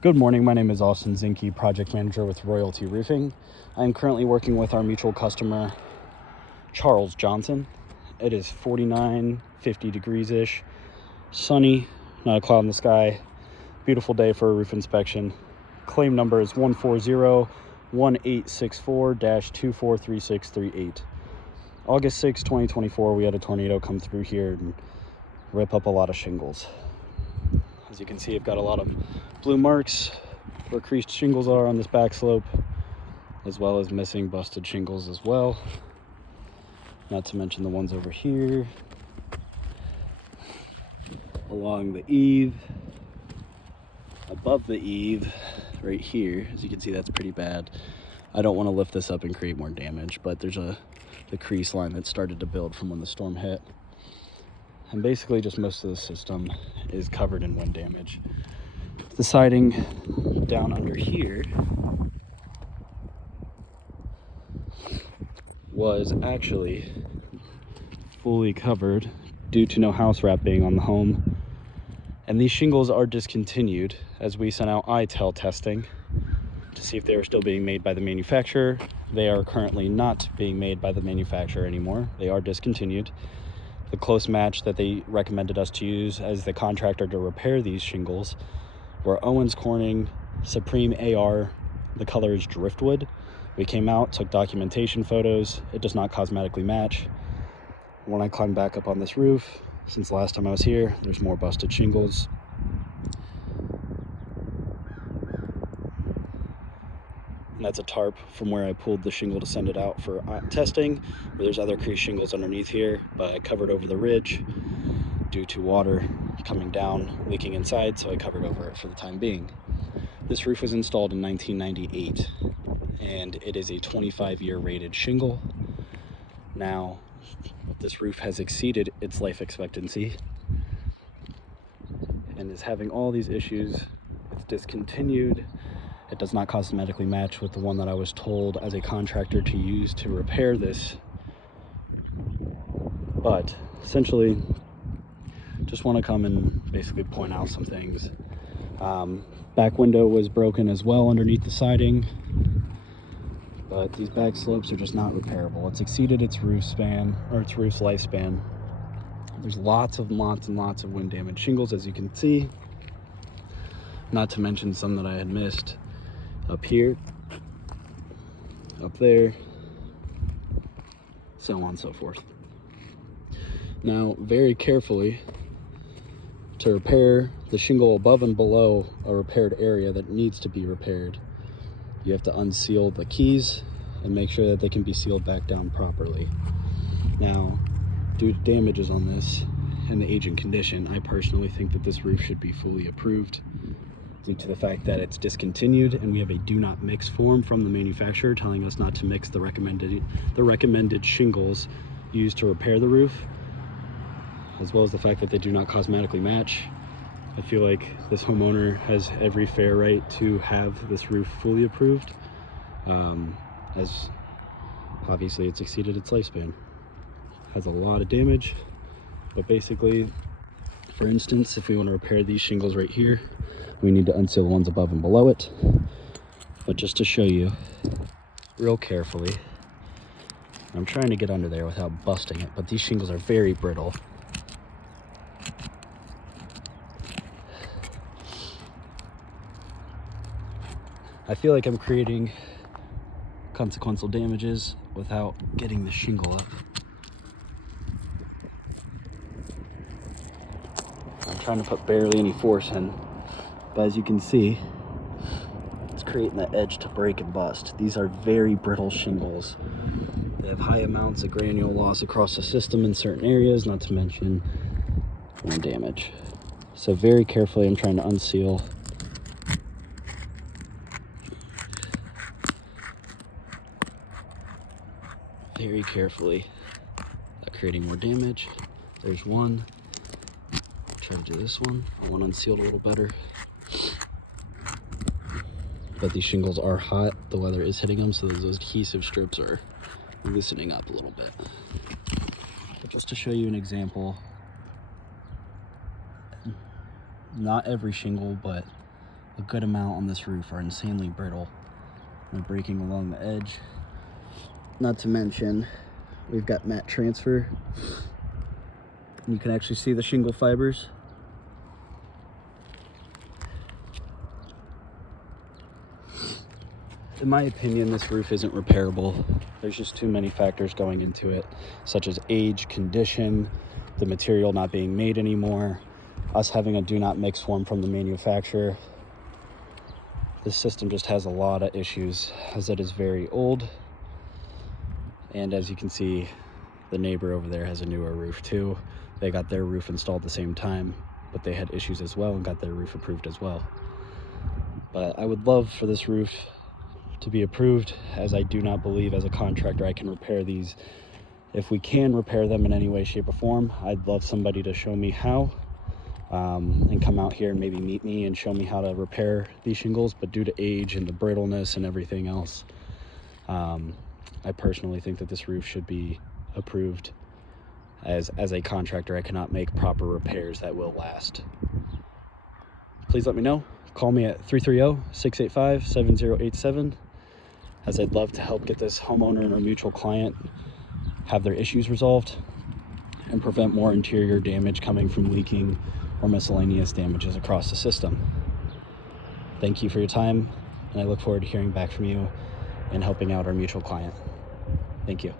Good morning, my name is Austin Zinke, project manager with Royalty Roofing. I'm currently working with our mutual customer, Charles Johnson. It is 49, 50 degrees-ish, sunny, not a cloud in the sky, beautiful day for a roof inspection. Claim number is 140-1864-243638. August 6, 2024, we had a tornado come through here and rip up a lot of shingles. As you can see, I've got a lot of blue marks where creased shingles are on this back slope, as well as missing busted shingles as well. Not to mention the ones over here, along the eave, above the eave, right here. As you can see, that's pretty bad. I don't want to lift this up and create more damage, but there's the crease line that started to build from when the storm hit. And basically just most of the system is covered in wind damage. The siding down under here was actually fully covered due to no house wrap being on the home. And these shingles are discontinued as we sent out ITEL testing to see if they were still being made by the manufacturer. They are currently not being made by the manufacturer anymore. They are discontinued. The close match that they recommended us to use as the contractor to repair these shingles were Owens Corning Supreme AR. The color is driftwood. We came out, took documentation photos. It does not cosmetically match. When I climbed back up on this roof, since the last time I was here, there's more busted shingles. And that's a tarp from where I pulled the shingle to send it out for testing. But there's other crease shingles underneath here, but I covered over the ridge due to water coming down, leaking inside, so I covered over it for the time being. This roof was installed in 1998, and it is a 25-year rated shingle. Now, this roof has exceeded its life expectancy and is having all these issues. It's discontinued. It does not cosmetically match with the one that I was told as a contractor to use to repair this. But essentially, just want to come and basically point out some things. Back window was broken as well underneath the siding, but these back slopes are just not repairable. It's exceeded its roof span, or its roof's lifespan. There's lots and lots of wind damage shingles, as you can see, not to mention some that I had missed up here, up there, so on and so forth. Now, very carefully, to repair the shingle above and below a repaired area that needs to be repaired, you have to unseal the keys and make sure that they can be sealed back down properly. Now, due to damages on this and the age and condition, I personally think that this roof should be fully approved due to the fact that it's discontinued and we have a do not mix form from the manufacturer telling us not to mix the recommended shingles used to repair the roof, as well as the fact that they do not cosmetically match. I feel like this homeowner has every fair right to have this roof fully approved, as obviously it's exceeded its lifespan. Has a lot of damage, but basically, for instance, if we want to repair these shingles right here, we need to unseal the ones above and below it. But just to show you real carefully, I'm trying to get under there without busting it, but these shingles are very brittle. I feel like I'm creating consequential damages without getting the shingle up. I'm trying to put barely any force in, but as you can see, it's creating that edge to break and bust. These are very brittle shingles. They have high amounts of granule loss across the system in certain areas, not to mention wind damage. So very carefully, I'm trying to unseal. Very carefully, not creating more damage. There's one. Try to do this one. I want unsealed a little better. But these shingles are hot. The weather is hitting them, so those adhesive strips are loosening up a little bit. But just to show you an example, not every shingle, but a good amount on this roof are insanely brittle. They're breaking along the edge. Not to mention, we've got mat transfer. You can actually see the shingle fibers. In my opinion, this roof isn't repairable. There's just too many factors going into it, such as age, condition, the material not being made anymore, us having a do not mix form from the manufacturer. This system just has a lot of issues, as it is very old. And as you can see, the neighbor over there has a newer roof too. They got their roof installed at the same time, but they had issues as well and got their roof approved as well. But I would love for this roof to be approved, as I do not believe as a contractor I can repair these. If we can repair them in any way, shape, or form, I'd love somebody to show me how, and come out here and maybe meet me and show me how to repair these shingles. But due to age and the brittleness and everything else, I personally think that this roof should be approved. As a contractor, I cannot make proper repairs that will last. Please let me know. Call me at 330-685-7087, as I'd love to help get this homeowner and our mutual client have their issues resolved and prevent more interior damage coming from leaking or miscellaneous damages across the system. Thank you for your time, and I look forward to hearing back from you and helping out our mutual client. Thank you.